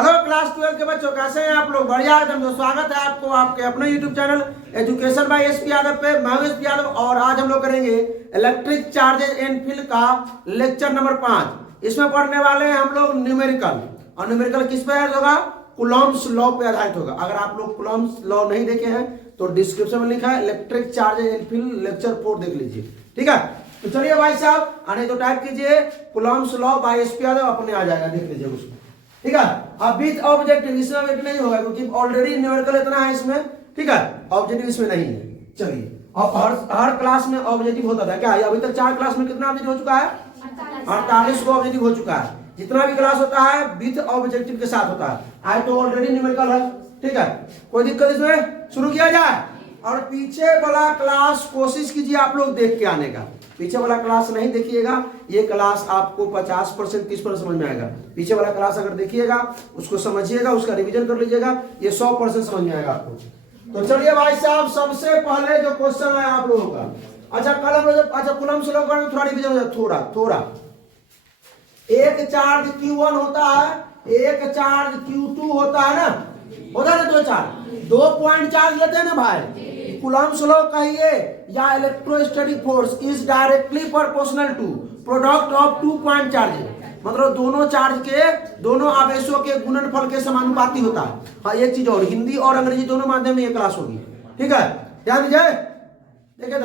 Hello class 12 के बच्चों, कैसे हैं आप लोग? बढ़िया एकदम। तो स्वागत है आपको आपके अपने YouTube channel education by SP Yadav पे। मैं हूं एसपी यादव और आज हम लोग करेंगे इलेक्ट्रिक चार्जेज एंड फील्ड का लेक्चर नंबर 5। इसमें पढ़ने वाले हैं हम लोग न्यूमेरिकल। और न्यूमेरिकल किस पे आधारित होगा? कूलॉम्स लॉ पे आधारित होगा। अगर आप लोग कूलॉम्स लॉ नहीं देखे हैं तो डिस्क्रिप्शन में लिखा है electric charges and field lecture 4 देख लीजिए। ठीक है, तो चलिए भाई साहब, आने तो टाइप कीजिए Coulomb's law by SP Yadav, अपने आ जाएगा, देख लीजिए उसको। ठीक है, अब विथ ऑब्जेक्टिव इसमें ऑब्जेक्टिव नहीं होगा क्योंकि ऑलरेडी न्यूमेरिकल इतना है इसमें। ठीक है, ऑब्जेक्टिव इसमें नहीं है। चलिए, अब हर क्लास में ऑब्जेक्टिव होता था क्या? अभी तक 4 क्लास में कितना ऑब्जेक्टिव हो चुका है? 48 को ऑब्जेक्टिव हो चुका है। जितना भी क्लास होता है विथ ऑब्जेक्टिव के साथ होता है। आज तो ऑलरेडी न्यूमेरिकल है। ठीक है, कोई दिक्कत इसमें? शुरू किया जाए। और पीछे वाला क्लास कोशिश कीजिए आप लोग देख के आने का। पीछे वाला क्लास नहीं देखिएगा, ये क्लास आपको 50% 30% समझ में आएगा। पीछे वाला क्लास अगर देखिएगा, उसको समझिएगा, उसका रिवीजन कर लीजिएगा, ये 100% समझ में आएगा आपको। तो चलिए भाई साहब, सबसे पहले जो क्वेश्चन है आप लोगों का, अच्छा कूलम्ब से लोग थोड़ा रिवीजन हो जाए, थोड़ा। एक चार्ज Q1 होता है, एक चार्ज Q2 होता है ना, होता है ना, 2 चार्ज, 2 पॉइंट चार्ज लेते हैं ना भाई। कूलम्ब्स लॉ कहिए या electrostatic force is directly proportional to product of 2 point charges, मतलब दोनों चार्ज के, दोनों आवेशों के गुणनफल के समानुपाती होता है। हाँ, एक चीज और, हिंदी और अंग्रेजी दोनों माध्यम में ये क्लास होगी। ठीक है, ध्यान दीजिए, देखिए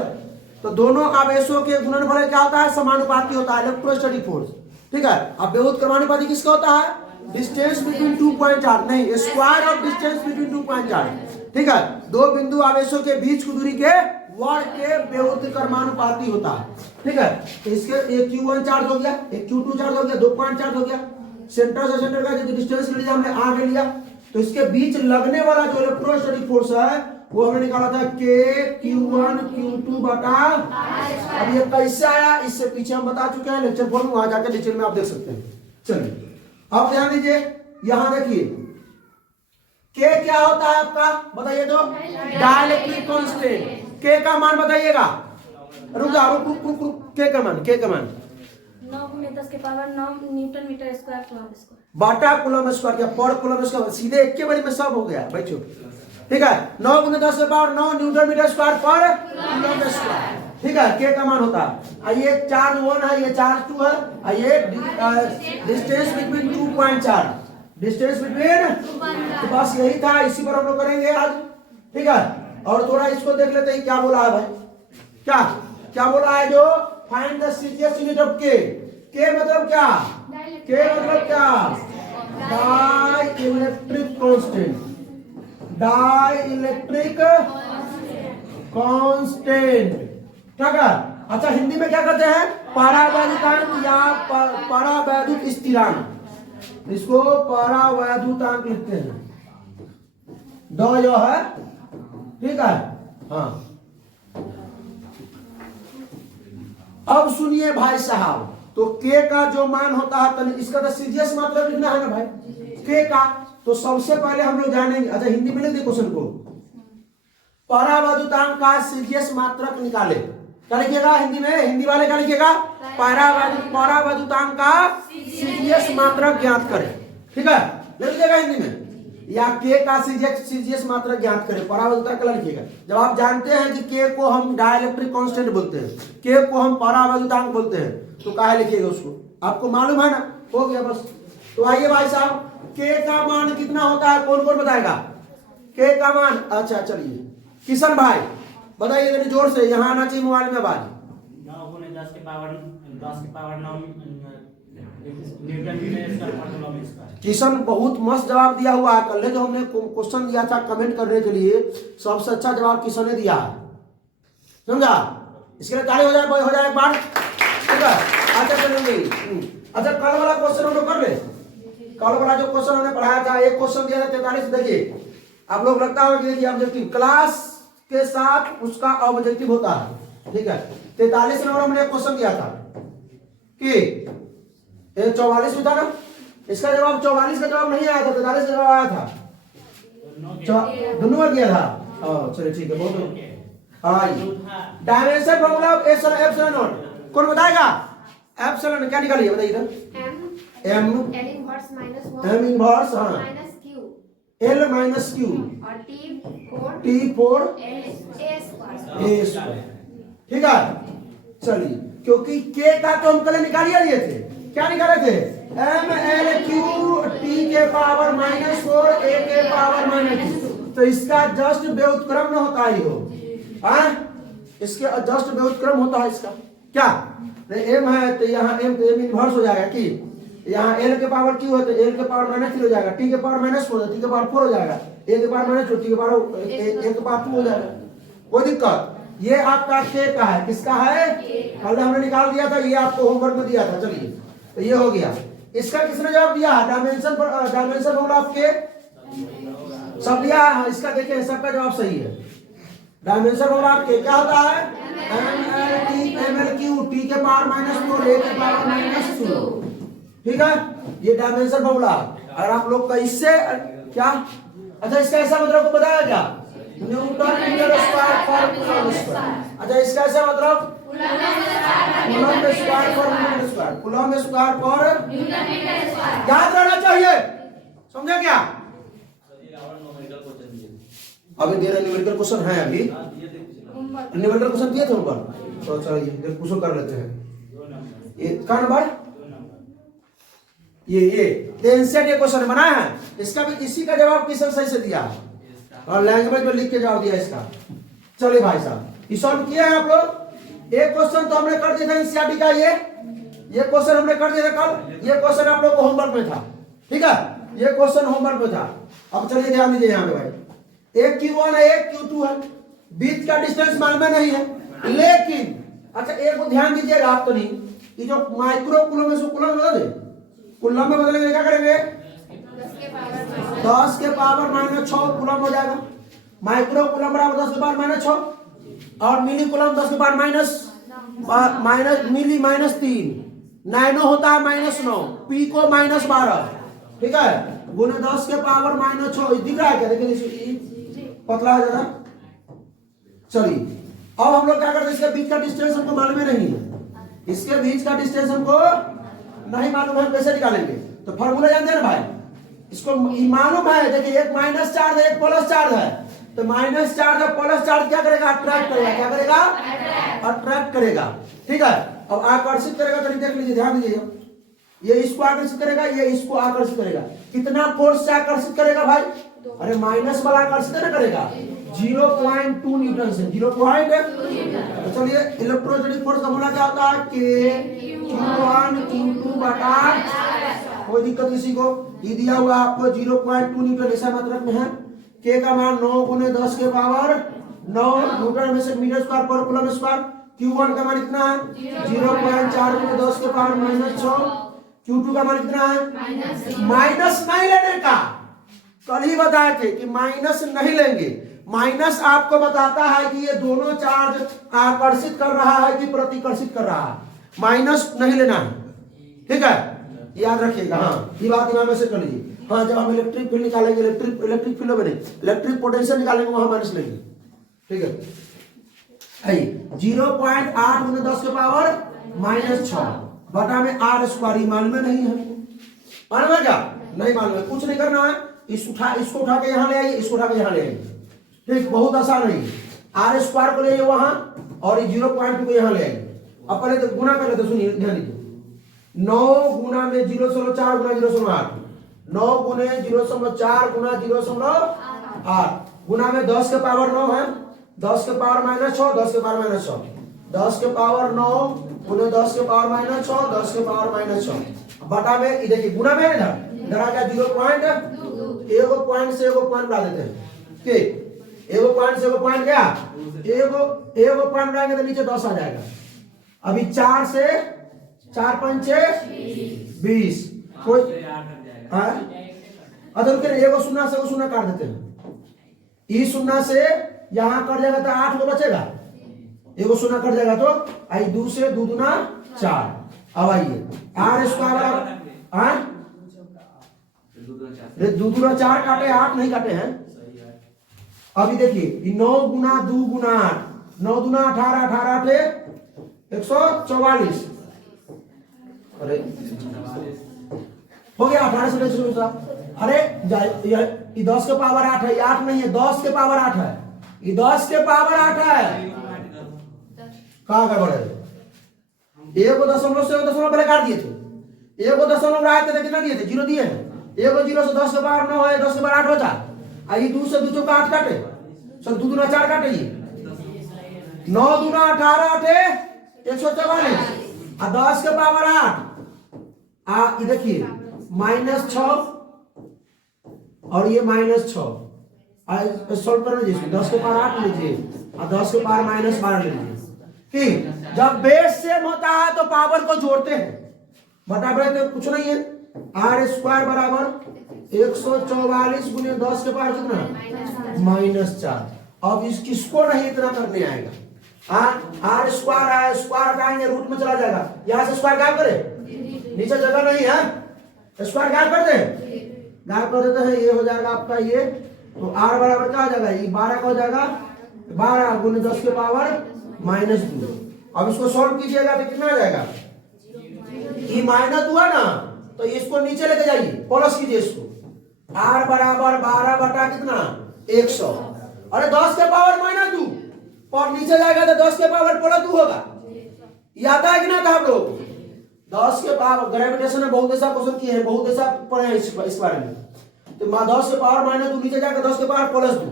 तो दोनों आवेशों के गुणनफल क्या होता है? समानुपाती होता है, इलेक्ट्रोस्टैटिक फोर्स। ठीक है, अब बेहुत क्रमानुपाती किसका होता है? डिस्टेंस बिटवीन 2 पॉइंट चार्ज, नहीं, square of distance between 2 point charge. ठीक है, 2 बिंदु आवेशों के बीच की दूरी के वर्ग के बेहुत क्रमानुपाती होता है। ठीक है, इसके एक Q1 चार्ज हो गया, एक Q2 चार्ज हो गया, 2 पॉइंट चार्ज हो गया। सेंटर से सेंटर का जो डिस्टेंस ले लिया हमने, 8 ले लिया, तो इसके बीच लगने वाला जो इलेक्ट्रोस्टैटिक फोर्स है वो हमने निकाला था K Q1 Q2 बटा। अब ये कैसे आया, इससे पीछे हम बता चुके हैं लेक्चर 4 में, वहां जाकर डिटेल में आप देख सकते हैं। चलिए अब ध्यान दीजिए, यहां देखिए K क्या होता है आपका, बताइए तो? Dielectric constant. K का मान बताइएगा। रुक K का मान 9 newton metre square coulomb square बाटा कूलम्ब स्क्वायर या पर कूलम्ब स्क्वायर, सीधे एक के बारे में सब हो गया बच्चों। ठीक है, 9 × 10⁻9 न्यूटन मीटर स्क्वायर पर कूलम्ब स्क्वायर। ठीक है, K का मान होता है। ये चार्ज 1 है, ये चार्ज 2 है, ये distance between 2 point charge, distance between, तो बस यही था, इसी पर हम लोग करेंगे आज। ठीक है, और थोड़ा इसको देख लेते हैं क्या बोला है भाई। क्या क्या बोला है? जो find the CGS unit of K। K मतलब क्या? K मतलब क्या? Dielectric constant, dielectric constant. ठीक है, अच्छा हिंदी में क्या कहते हैं? परावैद्युतांक या परावैद्युत स्थिरांक, इसको परावैद्युतांक लिखते हैं, दो जो है। ठीक है, हाँ, अब सुनिए भाई साहब, तो K का जो मान होता है, तो इसका तो सीजीएस मात्रक लिखना है ना भाई, K का। तो सबसे पहले हम लोग जानेंगे, अच्छा हिंदी में लिख दे क्वेश्चन को, परावैद्युतांक का सीजीएस मात्रक निकाले। क्या लिखिएगा हिंदी में? हिंदी वाले क्या लिखिएगा? परावैद्युतांक का सीजीएस मात्रक ज्ञात करें। ठीक है, लिख लीजिएगा हिंदी में, या K का सीजीएस मात्रक ज्ञात करें। परावैद्युतांक क्या लिखिएगा? जब आप जानते हैं कि K को हम डाइलेक्ट्रिक कांस्टेंट बोलते हैं, K को हम परावैद्युतांक बोलते हैं, तो कहाँ लिखिएगा उसको? आपको मालूम है ना, हो गया बस। तो आइए भाई साहब, K का मान कितना होता है, कौन कौन बताएगा K का मान? अच्छा चलिए, किशन भाई बताइए जरा जोर से, यहाँ आना चाहिए मोबाइल में आवाज। 9 × 10 के पावर 9 न्यूटन मीटर स्क्वायर पर कूलम्ब स्क्वायर। किशन बहुत मस्त जवाब दिया हुआ है। कल जो हमने क्वेश्चन दिया था कमेंट करने के लिए, सबसे अच्छा जवाब किशन ने दिया है, समझा? इसके लिए ताली हो जाए एक बार। ठीक है, अच्छा चलेंगे। अच्छा, कल वाला क्वेश्चन हम लोग कर ले। कल वाला जो क्वेश्चन हमने पढ़ाया था, एक क्वेश्चन दिया था 43, देखिए आप लोग लगता होगा कि देखिए ऑब्जेक्टिव क्लास के साथ उसका ऑब्जेक्टिव होता है। ठीक है, 43 नंबर हमने एक क्वेश्चन दिया था कि 44 में था ना, इसका जवाब 44 का जवाब नहीं आया था, 43 का जवाब आया था, दोनों में किया था। चलिए ठीक है, बहुत। Dimension formula of epsilon naught कौन बताएगा? एप्सिलॉन क्या निकालिए बताइए इधर। M L inverse minus 1 M inverse हाँ minus Q L minus Q और T4 T four L A square. A square. ठीक है चलिए, क्योंकि के का तो हम कल निकालिए लिए थे, क्या निकाले थे, एम एल क्यू टी के पावर -4 ए के पावर -2। तो इसका जस्ट व्युत्क्रम न होता ही हो, हाँ इसके जस्ट व्युत्क्रम होता है इसका क्या, एम है तो यहाँ एम तो एम इनवर्स हो जाएगा कि यहाँ एल के पावर क्यू है तो एल के पावर -3 हो जाएगा, टी के पावर -4 टी के पावर 4 हो जाएगा, ए के पावर -2 टी के पावर ए के पावर 2 हो जाएगा। कोई दिक्कत, ये आपका के का है, किसका है, कल हमने निकाल दिया था, ये आपको होमवर्क में दिया था। चलिए तो ये हो गया, इसका किसने जवाब दिया, डायमेंशन फॉर्मूला आपके सब दिया है, इसका देखिए सबका जवाब सही है। डायमेंशन फॉर्मूला आपके क्या होता है, एम एल क्यू टी के पावर -4 ए के पावर -2। ठीक है, ये डायमेंशन फॉर्मूला। और आप लोग का इससे क्या, अच्छा इसका ऐसा मतलब को बताया क्या, न्यूटन मीटर स्क्वायर पर कूलम स्क्वायर। अच्छा इसका ऐसा मतलब कूलम स्क्वायर पर मीटर स्क्वायर, कूलम स्क्वायर पर न्यूटन मीटर स्क्वायर, याद रहना चाहिए, समझे क्या। अभी दे रहे न्यूमेरिकल क्वेश्चन है, अभी न्यूमेरिकल क्वेश्चन दिए थे ऊपर, तो चलिए क्वेश्चन कर लेते हैं। ये का नंबर ये एंसेट ये क्वेश्चन बनाया है, इसका भी इसी का जवाब किसने सही से दिया और लैंग्वेज में लिख के जवाब दिया इसका। चलिए भाई साहब, ये सॉल्व किया है आप लोग। एक क्वेश्चन तो हमने कर दिया था एनसीईआरटी का, ये क्वेश्चन हमने कर दिया था कल, ये क्वेश्चन आप लोग को होमवर्क में था। ठीक है, ये क्वेश्चन होमवर्क में था। अब चलिए ध्यान दीजिए यहाँ पे भाई, एक Q1 है एक Q2 है, बीच का डिस्टेंस मालूम नहीं है, लेकिन अच्छा एक को ध्यान दीजिएगा आप, तो नहीं ये जो माइक्रो कूलम है, कूलम बदल दे, कूलम में बदलेंगे क्या करेंगे, 10 के पावर -6 कूलम हो जाएगा। माइक्रो कूलम बराबर 10 के पावर -6 और मिली कूलम 10 के पावर मिली -3, नैनो होता है -9, पिको -12। ठीक है, गुने 10 के पावर -6 दिख रहा है क्या, देखिए पतला है ज्यादा। चलिए अब हम लोग क्या करते हैं, इसके बीच का डिस्टेंस हमको मालूम नहीं है, इसके बीच का डिस्टेंस हमको नहीं मालूम है, कैसे निकालेंगे, तो फॉर्मूला जानते हैं ना भाई, इसको मालूम है, देखिए एक माइनस चार्ज है एक प्लस चार्ज है, तो माइनस चार्ज और प्लस चार्ज क्या करेगा, अट्रैक्ट करेगा, क्या करेगा, अट्रैक्ट करेगा। ठीक है, अब आकर्षित करेगा, तो देख लीजिए ध्यान दीजिए, ये इसको आकर्षित करेगा, ये इसको आकर्षित करेगा, कितना फोर्स से आकर्षित करेगा भाई, अरे माइनस वाला आकर्षित ना करेगा 0.2 न्यूटन से, 0.2। चलिए इलेक्ट्रोस्टैटिक फोर्स का फॉर्मूला क्या होता है, के Q1 Q2 बटा, कोई दिक्कत किसी को, ये दिया हुआ आपको 0.2 न्यूटन, ऐसा मतलब में है। के का मान 9 गुने 10 के पावर 9 न्यूटन में से मीटर स्क्वायर पर कूलम स्क्वायर। Q1 का मान कितना है, 0.4 गुने 10 के पावर -6। Q2 का मान कितना है, माइनस नहीं लेने का, कल ही बताए थे कि माइनस नहीं लेंगे। माइनस आपको बताता है कि ये दोनों चार्ज आकर्षित कर रहा है कि प्रतिकर्षित कर रहा है, माइनस नहीं लेना है। ठीक है, याद रखिएगा, हाँ ये बात दिमाग में से कर लीजिए। हाँ जब हम इलेक्ट्रिक फील्ड निकालेंगे, इलेक्ट्रिक फील्ड में नहीं, इलेक्ट्रिक पोटेंशियल निकालेंगे, वहां माइनस लेंगे। ठीक है, 0.8 गुने 10 के पावर -6 बटा में R स्क्वायर, मालूम नहीं है, मालूम है क्या, नहीं मालूम है, कुछ नहीं करना है, इसको उठा के यहाँ ले आइए, इसको उठा के यहाँ ले आइए। ठीक, बहुत आसान है, R स्क्वायर को ले आइए वहां और 0.2 को यहाँ ले आइए। अब पहले तो गुना कर लेते, सुनिए ध्यान दीजिए, 9 गुना में 0.4 गुना 0.8, 9 गुने 0.4 गुना 0.8 गुना में 10 के पावर 9 है, 10 के पावर -6, 10 के पावर -6, 10 के पावर 9 गुने 10 के पावर -6, 10 के पावर -6 बटा में, ये देखिए गुना में इधर आ गया 0.2, एगो पॉइंट से एगो पॉइंट बढ़ा देते हैं, ठीक, एगो पॉइंट से एगो पॉइंट गया, एगो पॉइंट बढ़ाएंगे तो नीचे 10 आ जाएगा। अभी 4 से 4 5 20, कोई अदर एगो शून्य से एगो शून्य काट देते हैं, ई शून्य से यहां कट जाएगा तो 8 को बचेगा, एगो शून्य कट जाएगा तो आई 2 से 2 दूना 4। अब आइए R स्क्वायर, दो दूना 4 काटे, 8 नहीं काटे हैं। अभी देखिए 9 गुना 2 गुना 8, 9 दूना 18, 18 8 144, अरे हो गया 18 से 10। अरे ये 10 के पावर 8 है, ये 8 नहीं है, 10 के पावर 8 है, ये 10 के पावर 8 है। कहाँ गड़बड़ है? एक को दशमलव से दशमलव पहले काट दिए थे, एक को दशमलव आए थे कितना दिए थे? 0 दिए हैं। एक को 0 से 10 के पावर 9 है, 10 के पावर 8 बचा। आई 2 से 2 चौका 8 काटे, सर 2 दूना 4 काटे, ये 9 दूना 18 8 144 और 10 के पावर 8 ये देखिए -6 और ये -6 सॉल्व कर लीजिए। 10 के पावर 8 लीजिए और 10 के पावर -12 लीजिए। कि जब बेस सेम होता है तो पावर को जोड़ते हैं, बराबर तो कुछ नहीं है। आर स्क्वायर बराबर 144 गुने 10 के पावर कितना? -4। अब किसको नहीं इतना करने आएगा? आर स्क्वायर है, स्क्वायर हटाएंगे रूट में चला जाएगा, यहां से स्क्वायर गायब करे, नीचे जगह नहीं है, स्क्वायर गायब कर दे, गायब कर देते हैं, ये हो जाएगा आपका ये। तो आर बराबर क्या हो जाएगा? ये 12 का हो जाएगा, 12 गुने 10 के पावर -2। अब इसको सॉल्व कीजिएगा तो कितना आ जाएगा? ये माइनस हुआ ना, तो इसको नीचे लेके जाइए, प्लस कीजिए इसको। आर बराबर 12 बटा कितना? 100। अरे 10 के पावर -2 और नीचे जाएगा तो 10 के पावर +2 होगा। याद है कि ना था आप लोग? 10 के पावर ग्रेविटेशन में बहुत ऐसा क्वेश्चन किए हैं, बहुत ऐसा पढ़े हैं इस बारे में। तो 10 के पावर -2 नीचे जाएगा 10 के पावर +2,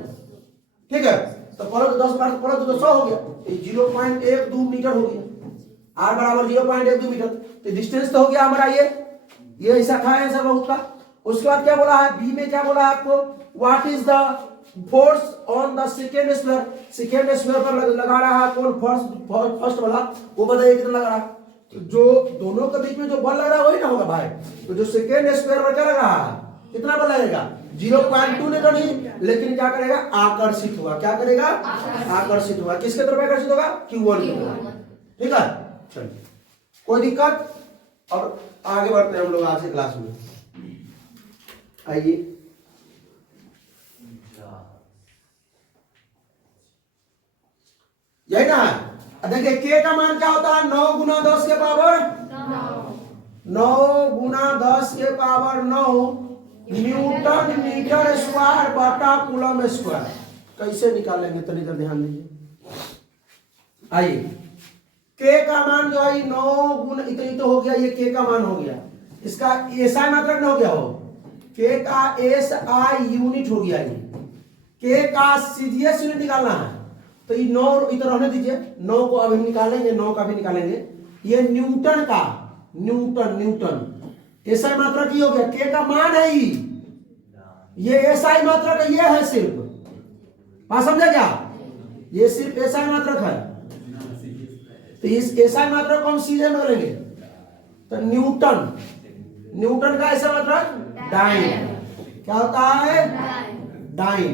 ठीक है? तो +10 +2 तो 100 हो गया, 0.12 मीटर हो गया। आर बराबर 0.12 मीटर, तो डिस्टेंस तो हो गया हमारा ये ऐसा था आंसर बहुत का। उसके बाद क्या बोला है? बी में क्या बोला है आपको? What is the force on the second square? Second square पर लगा रहा है कौन? फर्स्ट वाला, वो बताइए कितना लग रहा है? तो जो दोनों के बीच में जो बल लग रहा है वही ना होगा भाई। तो जो सेकेंड स्क्वायर पर क्या लग रहा है, कितना बल लगेगा? 0.2 न्यूटन ही, लेकिन क्या करेगा? आकर्षित होगा। क्या करेगा? आकर्षित होगा। किसके तरफ आकर्षित होगा? Q1 की तरफ। ठीक है, चलिए कोई दिक्कत? और आगे बढ़ते हैं हम लोग आज के क्लास में। आइए यही ना है। देखिए के का मान क्या होता है? 9 गुना 10 के पावर 9 गुना 10 के पावर 9 न्यूटन मीटर स्क्वायर बटा कूलम स्क्वायर। कैसे निकालेंगे तो इधर ध्यान दीजिए। आइए के का मान जो है 9 गुना इतनी तो हो गया, ये के का मान हो गया। इसका एसआई मात्रक न हो गया हो, के का एसआई यूनिट हो गया। ये के का सीधीएस यूनिट निकालना है, तो ये 9 इधर रहने दीजिए, 9 को अभी निकालेंगे, 9 का भी निकालेंगे। ये न्यूटन का न्यूटन एसआई मात्रक ही हो गया, के का मान है ही, ये एसआई मात्रक ये है सिर्फ। समझे क्या? ये सिर्फ एसआई मात्रक है। तो इस एसआई मात्रक को हम सीधे में करेंगे, तो न्यूटन का ऐसा मात्रक डाइन। क्या होता है? डाइन।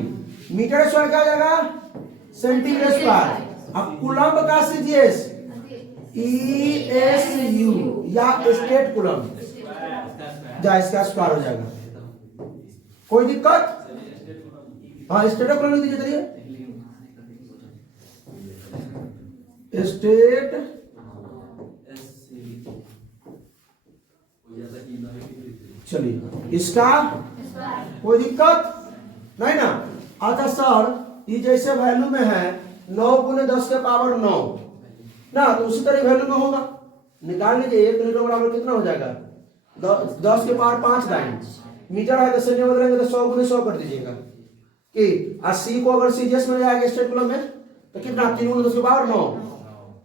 मीटर स्क्वायर क्या हो जाएगा? Centimetre square. अब कूलम्ब का सीजीएस ESU या स्टेट कूलम्ब, जा इसका स्क्वायर हो जाएगा। कोई दिक्कत? हाँ स्टेट कूलम्ब लिख दीजिए। चलिए स्टेट चलिए इसका कोई दिक्कत नहीं ना? अच्छा सर ये जैसे वैल्यू में है 9 गुने 10 के पावर 9 ना, तो उसी तरह वैल्यू में होगा। निकाल लीजिए 1 न्यूटन बराबर कितना हो जाएगा? 10 के पावर 5 डाइन। मीटर है तो शून्य बदलेंगे तो 100 गुने 100 कर दीजिएगा कि 80 को अगर सीजीएस में जाएगा स्टेट कूलम में तो कितना? 3 गुने 10 के पावर 9,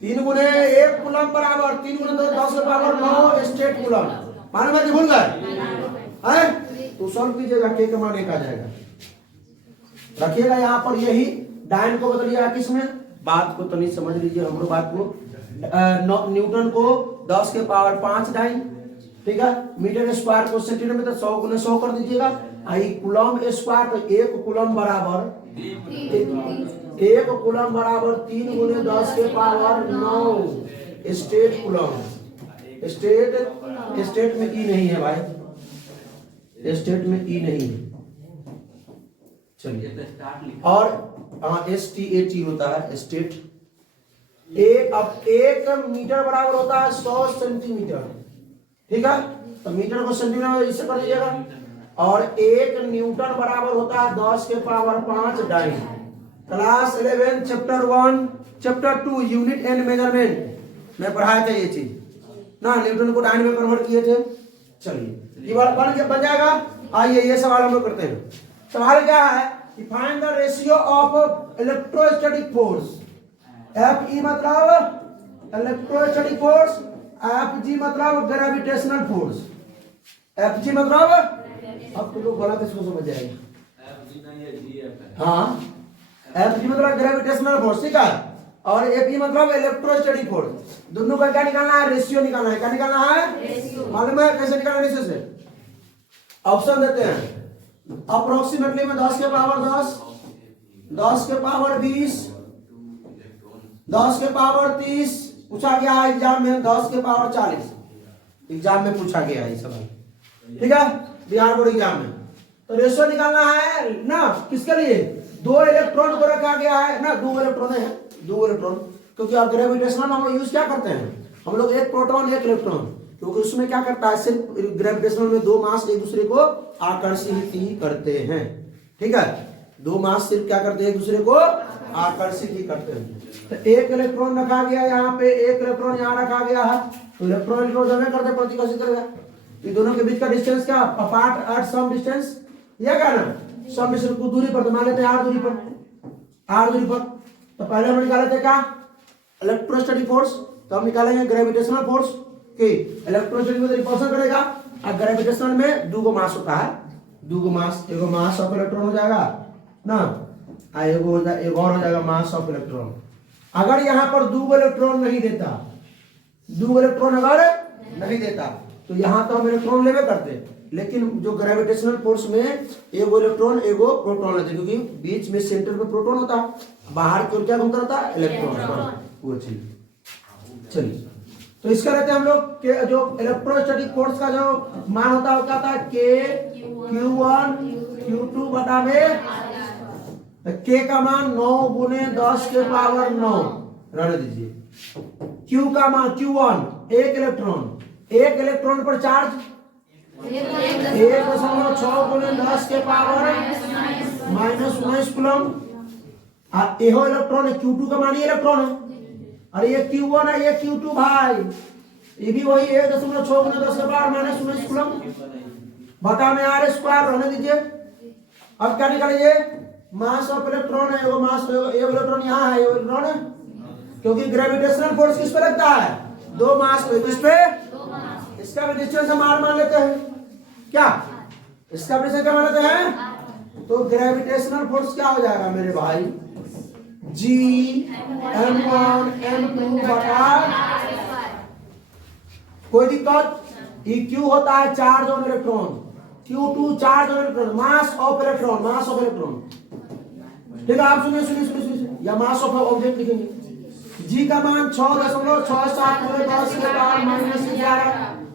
3 गुने 1 कूलम बराबर 3 गुने 10 के पावर 9 स्टेट कूलम। माने मैं भूल गए हैं? तो सॉल्व कीजिएगा, के का मान 1 आ जाएगा। रखिएगा यहाँ पर, यही डाइन को बदलिएगा किस में? बात को तो नहीं समझ लीजिए हमरो बात को। न्यूटन को 10 के पावर 5 डाइन, ठीक है? मीटर स्क्वायर को सेंटीमीटर में तो 100 गुने 100 कर दीजिएगा। आई कूलम स्क्वायर तो 1 कूलम बराबर 3 गुने 10 के पावर 9 स्टेट कूलम। स्टेट में ई नहीं है भाई, स्टेट में ई नहीं है। चलिए और STAT होता है स्टेट। अब 1 मीटर बराबर होता है 100 सेंटीमीटर, ठीक है? तो मीटर को सेंटीमीटर में इससे कर दीजिएगा। और 1 न्यूटन बराबर होता है 10 के power 5 dyne. Class 11 chapter 1 chapter 2 unit and measurement में पढ़ाया था ये चीज ना, न्यूटन को डाइन में कन्वर्ट किए थे। चलिए ये बन जाएगा। आइए ये सवाल हम लोग करते हैं। सवाल क्या है कि find the ratio of electrostatic force. F E मतलब इलेक्ट्रोस्टैटिक फोर्स, एफ जी मतलब ग्रेविटेशनल फोर्स। एफ जी मतलब अब तो लोग बड़ा किसको समझ जाएगा। हाँ एफ जी मतलब ग्रेविटेशनल फोर्स, ठीक है। और एफ ई मतलब इलेक्ट्रोस्टैटिक फोर्स। दोनों का क्या निकालना है, रेशियो निकालना है। क्या निकालना है, मालूम है कैसे निकालना है रेशियो से? ऑप्शन देते हैं। अप्रोक्सीमेटली में 10 के पावर 10, 10 के पावर 20, 10 के पावर 30 पूछा गया है एग्जाम में, 10 के पावर 40 एग्जाम में पूछा गया है सवाल, ठीक है, बिहार बोर्ड एग्जाम में। तो रेशियो निकालना है ना, किसके लिए? 2 इलेक्ट्रॉन को रखा गया है ना, 2 इलेक्ट्रॉन है, 2 इलेक्ट्रॉन, क्योंकि आप ग्रेविटेशनल में हम लोग यूज क्या करते हैं, हम लोग 1 प्रोटॉन 1 इलेक्ट्रॉन, क्योंकि उसमें क्या करता है, सिर्फ ग्रेविटेशनल में 2 मास एक दूसरे को आकर्षित ही करते हैं, ठीक है। 2 मास सिर्फ क्या करते हैं, एक दूसरे को आकर्षित ही करते हैं। तो 1 इलेक्ट्रॉन रखा गया यहाँ पे, 1 इलेक्ट्रॉन यहाँ रखा गया है, तो इलेक्ट्रॉन जमा करते प्रतिकर्षित करेगा। ये दोनों के बीच का डिस्टेंस क्या, अपार्ट एट सम डिस्टेंस, ये क्या ना सम डिस्टेंस को दूरी पर, तो मान लेते हैं r दूरी पर, r दूरी पर। तो पहले हम निकाले थे क्या, इलेक्ट्रोस्टैटिक फोर्स, तो हम निकालेंगे ग्रेविटेशनल फोर्स कि इलेक्ट्रोस्टैटिक में रिपल्शन करेगा, और ग्रेविटेशनल में 2 मास होता है, 2 मास, एगो मास ऑफ इलेक्ट्रॉन हो जाएगा ना, एगो एक और हो जाएगा मास ऑफ इलेक्ट्रॉन। अगर यहाँ पर 2 इलेक्ट्रॉन नहीं देता, 2 इलेक्ट्रॉन अगर नहीं देता तो यहाँ तो हम इलेक्ट्रॉन लेवे करते, लेकिन जो ग्रेविटेशनल फोर्स में एगो इलेक्ट्रॉन एगो प्रोटॉन लेते, क्योंकि बीच में सेंटर में प्रोटॉन होता है, बाहर की ओर क्या घूमता रहता है, इलेक्ट्रॉन, वो चीज। चलिए तो इसका रहते हैं हम लोग के जो इलेक्ट्रोस्टैटिक फोर्स का जो मान होता है वो क्या होता है, के Q1 Q2 बटा में के का मान 9 गुने 10 के पावर 9 रहने दीजिए। Q का मान Q1 1 इलेक्ट्रॉन, 1 इलेक्ट्रॉन पर चार्ज 1.6 गुने 10 के पावर -19 कूलम। यह इलेक्ट्रॉन है, Q2 का मान ये इलेक्ट्रॉन है, और ये Q1 है, ये Q2 भाई, ये भी वही 1.6 गुने 10 के पावर -19 कूलम बटा में r स्क्वायर रहने दीजिए। अब क्या निकालिए, मास ऑफ इलेक्ट्रॉन है, वो मास, ये इलेक्ट्रॉन यहाँ है, ये इलेक्ट्रॉन है, क्योंकि ग्रेविटेशनल फोर्स किस पे लगता है, 2 मास पे, किस पे, इसका भी डिस्टेंस हम r मान लेते हैं, क्या इसका भी डिस्टेंस क्या मान लेते हैं, तो ग्रेविटेशनल फोर्स क्या हो जाएगा मेरे भाई, G m1 m2 बटा, कोई दिक्कत, ये Q होता है charge on electron, Q2 charge on electron, mass of electron, mass of electron, ठीक है। आप सुनिए, या मास ऑफ ऑब्जेक्ट लिखेंगे। G का मान 6.67 गुणे 10 के पावर -11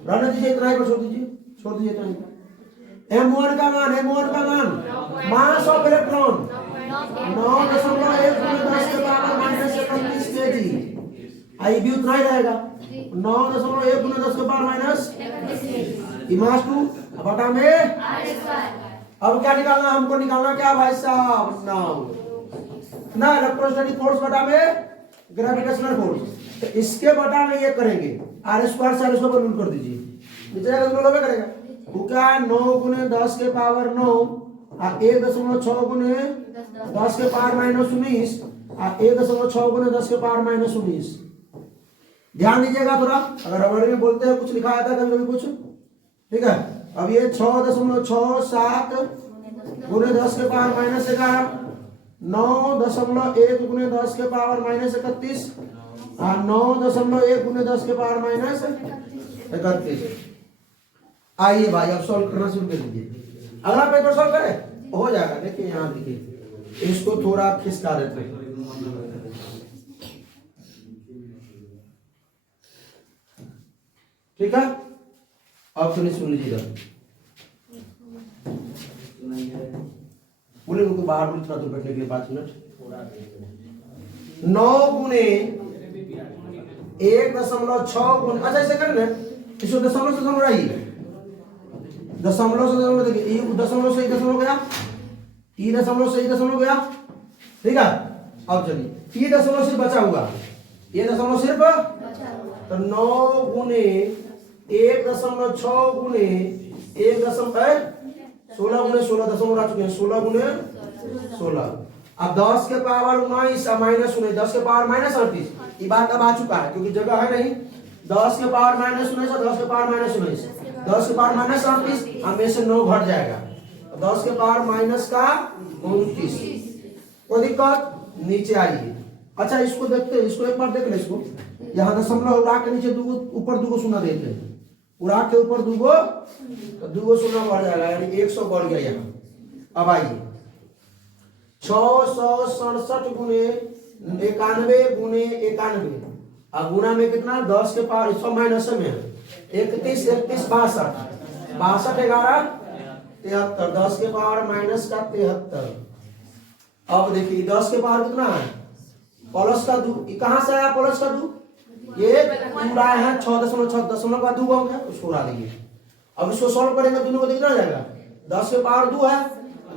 रहने दीजिए, इतना ही पर छोड़ दीजिए इतना ही। M1 का मान मास ऑफ इलेक्ट्रॉन 9.1 गुणे 10 के पावर -31 kg, आई भी उतना ही रहेगा, 9.1 गुणे 10 के पावर मास 2 बटा में। अब क्या निकालना, हमको निकालना क्या भाई साहब, ना इलेक्ट्रोस्टैटिक फोर्स बटा में ग्रेविटेशनल फोर्स, तो इसके बटा में ये करेंगे, r स्क्वायर से r स्क्वायर पर रूल कर दीजिए, नीचे जाकर रूल होगा करेगा, वो क्या है 9 गुने 10 के पावर 9 और 1.6 गुने 10 के पावर -19 और 1.6 गुने 10 के पावर -19। ध्यान दीजिएगा थोड़ा, अगर रबड़ में बोलते हैं कुछ लिखा आता है कभी कुछ, ठीक है। अब ये 6.67 गुने 10 के पावर -11, 9.1 गुने 10 के पावर -31 और 9.1 गुने 10 के पावर -31। आइए भाई अब सॉल्व करना शुरू कर दीजिए, अगला पेपर सॉल्व करें, हो जाएगा। देखिए यहाँ देखिए, इसको थोड़ा खिसका देते हैं, ठीक है। अब सुन लीजिएगा, बोले उनको बाहर बोल थोड़ा दूर बैठने के लिए 5 मिनट। 9 गुने 1.6 गुने, अच्छा ऐसे कर ले, इसको दशमलव से समझाइए, दशमलव से दशमलव देखिए, ई दशमलव से ई दशमलव गया, ई दशमलव से ई दशमलव गया, ठीक है। अब चलिए ई दशमलव सिर्फ बचा हुआ, ये दशमलव सिर्फ, तो 9 गुने 1.6 गुने 16 गुने 16 दशमलव आ चुके हैं, 16 गुने 16। अब 10 के पावर 19 माइनस 19, 10 के पावर माइनस 38, ये बात अब आ चुका है क्योंकि जगह है नहीं। 10 के पावर माइनस 19 और 10 के पावर माइनस 19, 10 के पावर माइनस 38, हमें से 9 घट जाएगा, 10 के पावर माइनस का 29। कोई दिक्कत, नीचे आइए। अच्छा इसको देखते हैं, इसको एक बार देख ले, इसको यहाँ दशमलव उड़ा के नीचे दूगो ऊपर दूगो शून्य देते हैं, उड़ा के ऊपर दूगो, तो दूगो शून्य बढ़ जाएगा, यानी 100 बढ़ गया यहाँ। अब आइए 667 गुने 91 गुने 91, अब गुना में कितना, 10 के पावर 100 माइनस में 31 31 62 62 11 73, 10 के पावर माइनस का 73। अब देखिए 10 के पावर कितना है, प्लस का 2, कहां से आया प्लस का 2, ये उड़ाया है 6.6 दशमलव का 2 अंक है, उसको उड़ा देंगे। अब इसको सॉल्व करेंगे, दोनों को कितना जाएगा, 10 के पावर 2 है,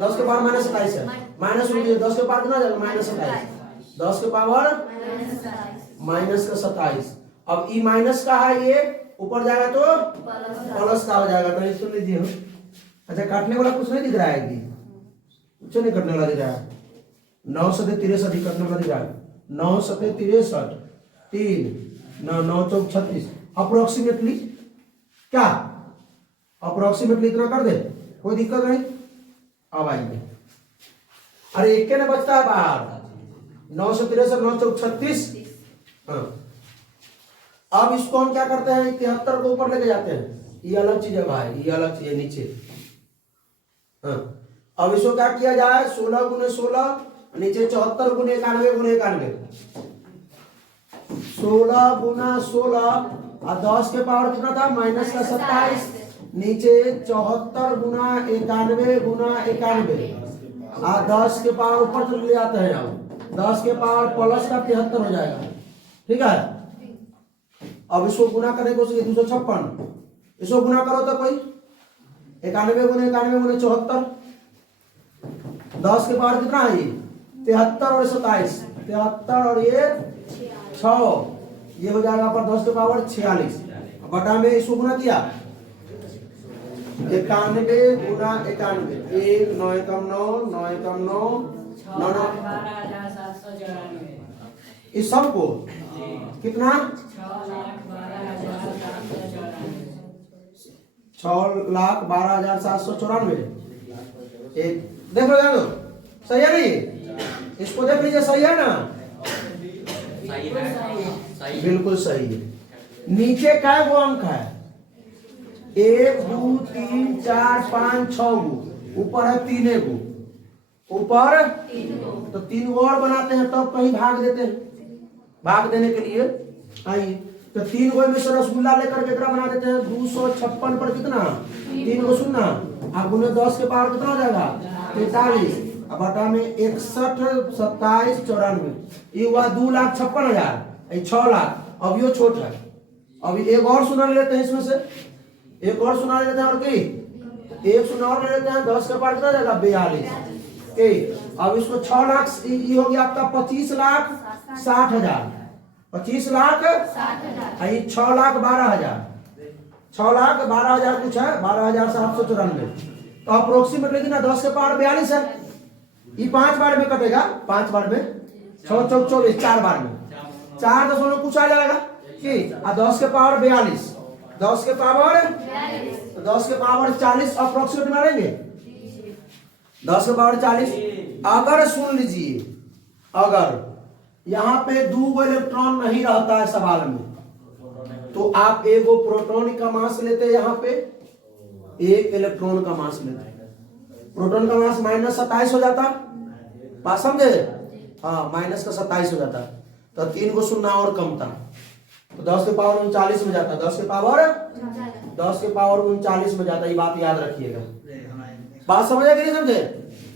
10 के पावर माइनस 27 है, माइनस 10 के पावर कितना जाएगा, माइनस 27, 10 के पावर माइनस का 27। अब ई माइनस का है, ये ऊपर जाएगा तो प्लस का हो जाएगा, तो ये सुन लीजिए। अच्छा काटने वाला कुछ नहीं दिख रहा है, कुछ नहीं कटने वाला दिख रहा है, 9 से 63 कटने वाला दिख रहा है, 9 से 63 3 9 9 चौक 36, अप्रोक्सीमेटली क्या, अप्रोक्सीमेटली इतना कर दे, कोई दिक्कत नहीं। अब आइए, अरे एक के ने बचता है बाहर, 9 से 63 9 चौक 36। हाँ अब इसको हम क्या करते हैं, 73 को ऊपर लेके जाते हैं, ये अलग चीज है भाई, ये अलग चीज है नीचे। हाँ अब इसको क्या किया जाए, 16 गुने 16 नीचे 74 गुने 91 गुने 91, 16 गुना 16 और 10 के पावर कितना था, माइनस का 27, नीचे 74 गुना 91 गुना 91 और 10 के पावर ऊपर चले ले जाते हैं, अब 10 के पावर प्लस का 73 हो जाएगा, ठीक है। अब इसको गुना करने को 256, इसको गुना करो तो कोई 91 गुने 74, 10 के पावर कितना है, ये 73 और 27, 73 और ये 6, ये हो जाएगा पर 10 के पावर 46, बटा में इसको गुना किया 91 गुना 91, 1 9 एकम 9 9 एकम 9 9 इस सबको कितना 6,12,794। एक देख लो जानो, सही है नहीं, इसको देख लीजिए, सही है ना, बिल्कुल सही है। नीचे क्या वो अंक है, 1 2 3 4 5 6 गो, ऊपर है 3 गो, ऊपर तो 3 गो और बनाते हैं, तब कहीं भाग देते हैं, भाग देने के लिए आइए, तो 3 गो में से रसगुल्ला लेकर कितना बना देते हैं, 256 पर कितना 3 गो शून्य, अब गुने 10 के पावर कितना हो जाएगा 43, अब बटा में 61 27 94, ये हुआ 2,56,000, 6 लाख। अब ये छोट है, अभी एक और शून्य ले लेते हैं, इसमें से एक और शून्य ले लेते हैं, और एक शून्य और ले लेते हैं, 10 के पावर कितना जाएगा 42। अब इसको 6 लाख, ये हो गया आपका 25,60,000, 25,60,000, 6,12,000, 6,12,000 कुछ है, 12,794। तो अप्रोक्सीमेटली कितना, 10 के पावर 42 है, ये 5 बार में कटेगा, 5 बार में 6 चौक 24, 4 बार में 4 दशमलव कुछ आ जाएगा, ठीक। और 10 के पावर 42, 10 के पावर 10 के पावर 40 अप्रोक्सीमेट मारेंगे, 10 के पावर 40। अगर सुन लीजिए, अगर यहाँ पे 2 इलेक्ट्रॉन नहीं रहता है सवाल में, तो आप एक प्रोटॉन का मास लेते हैं, यहाँ पे 1 इलेक्ट्रॉन का मास लेते हैं, प्रोटॉन का मास माइनस 27 हो जाता, बात समझे, हाँ माइनस का 27 हो जाता, तो 3 गो शून्य और कम था, तो 10 के पावर 39 में जाता, 10 के पावर 39 में जाता, ये बात याद रखिएगा। बात समझे कि नहीं समझे,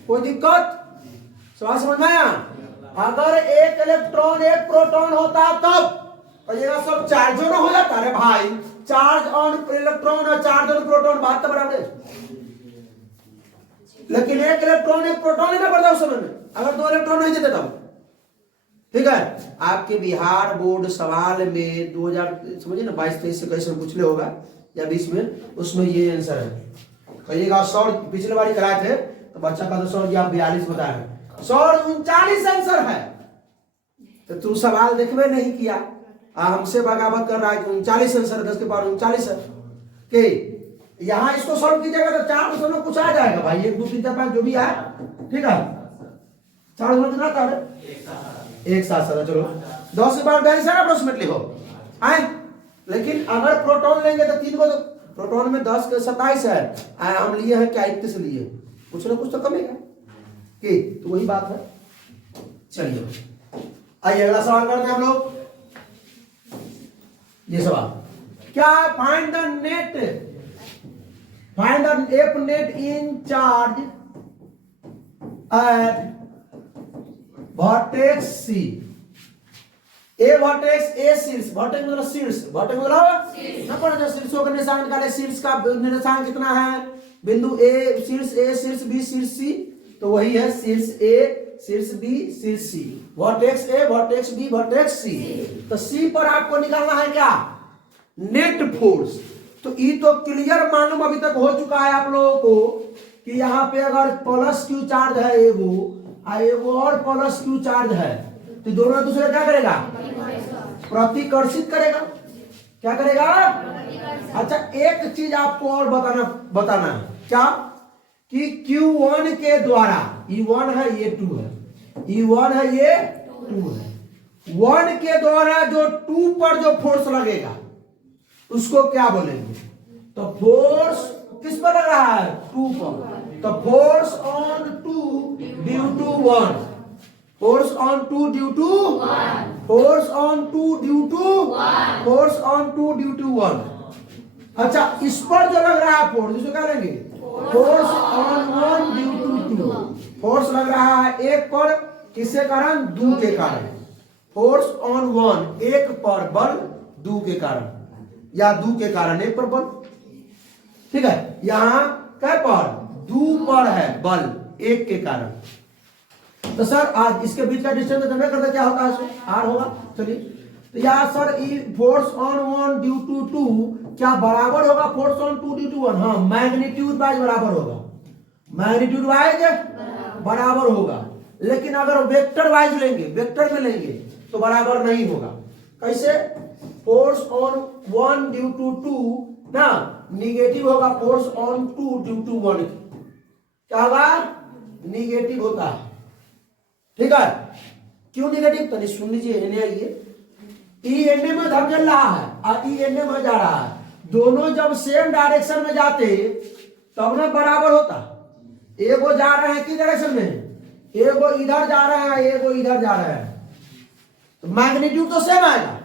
कोई दिक्कत, सवाल समझ में आया। अगर 1 इलेक्ट्रॉन 1 प्रोटॉन होता तब, और ये सब चार्जो ना हो जाता, अरे भाई चार्ज ऑन इलेक्ट्रॉन और चार्ज ऑन प्रोटॉन बात तो बराबर है, लेकिन एक इलेक्ट्रॉन एक प्रोटॉन लेना पड़ता है उस समय में, अगर 2 इलेक्ट्रॉन नहीं देते तब। ठीक है, आपके बिहार बोर्ड सवाल में 2000 समझिए ना 22-23 से कैसे पूछ ले होगा या 20 में, उसमें ये आंसर है। कहिएगा 100 पिछले बार कराए थे तो बच्चा का तो 100 आप 42 बताए, 139 आंसर है। तो तू सवाल देखबे नहीं किया, हमसे बगावत कर रहा है कि 39 आंसर 10 के पावर 39 है कि यहाँ इसको सॉल्व कीजिएगा तो 4 कुछ आ जाएगा भाई, 1 2 3 4 5 जो भी है। ठीक है, 4 कितना था एक साथ साथ, चलो 10 के पावर 42 है अप्रोक्सीमेटली हो आए। लेकिन अगर प्रोटॉन लेंगे तो 3 को, तो प्रोटॉन में 10 के 27 है, हम लिए हैं क्या 31 लिए, कुछ ना कुछ तो कमेगा कि, तो वही बात है। चलिए आइए अगला सवाल करते हैं हम लोग। ये सवाल क्या है, find the net, find the F net in charge at vertex C, A vertex A शीर्ष, वर्टेक्स मतलब शीर्ष, वर्टेक्स मतलब ना पड़ा, शीर्षों का निशान निकाले, शीर्ष का निशान कितना है, बिंदु ए शीर्ष बी शीर्ष सी, तो वही है शीर्ष ए शीर्ष बी शीर्ष C, vertex A vertex B vertex C. तो सी पर आपको निकालना है क्या, नेट फोर्स। तो ये तो क्लियर मालूम अभी तक हो चुका है आप लोगों को कि यहाँ पे अगर प्लस क्यू चार्ज है एगो और प्लस क्यू चार्ज है, तो दोनों दूसरे क्या करेगा, प्रतिकर्षित करेगा। क्या करेगा? अच्छा, एक चीज आपको और बताना है क्या, कि Q1 के द्वारा, E1 है ये 2 है, E1 है ये 2 है, 1 के द्वारा जो 2 पर जो फोर्स लगेगा उसको क्या बोलेंगे, तो फोर्स किस पर लग रहा है, 2 पर, तो force on 2 due to 1, force on 2 due to 1, force on 2 due to 1, force on 2 due to 1। अच्छा, इस पर जो लग रहा है फोर्स, इसको क्या लेंगे, force on 1 due to 2, force लग रहा है 1 पर, किसके कारण, 2 के कारण, फोर्स ऑन 1 1 पर बल 2 के कारण, या 2 के कारण 1 पर बल। ठीक है, यहां क्या पर, 2 पर है बल 1 के कारण। तो सर आज इसके बीच का डिस्टेंस जनरेट करते क्या होता है, आर होगा। चलिए, तो यहाँ sir force on 1 due to 2 क्या बराबर होगा फोर्स ऑन 2 ड्यू टू 1, हाँ मैग्नीट्यूड वाइज बराबर होगा, मैग्नीट्यूड वाइज बराबर होगा। लेकिन अगर वेक्टर वाइज लेंगे, वेक्टर में लेंगे तो बराबर नहीं होगा। कैसे, फोर्स ऑन 1 ड्यू टू 2 ना निगेटिव होगा फोर्स ऑन 2 ड्यू टू 1, क्या होगा, निगेटिव होता है। ठीक है, क्यों निगेटिव, तो सुन लीजिए, एने आइए, ई एने में धकेल रहा है और ई एने में जा रहा है, दोनों जब सेम डायरेक्शन में जाते तब ना बराबर होता। एगो जा रहे हैं किस डायरेक्शन में, एगो इधर जा रहा है एगो इधर जा रहा है, तो मैग्नीट्यूड तो सेम आएगा।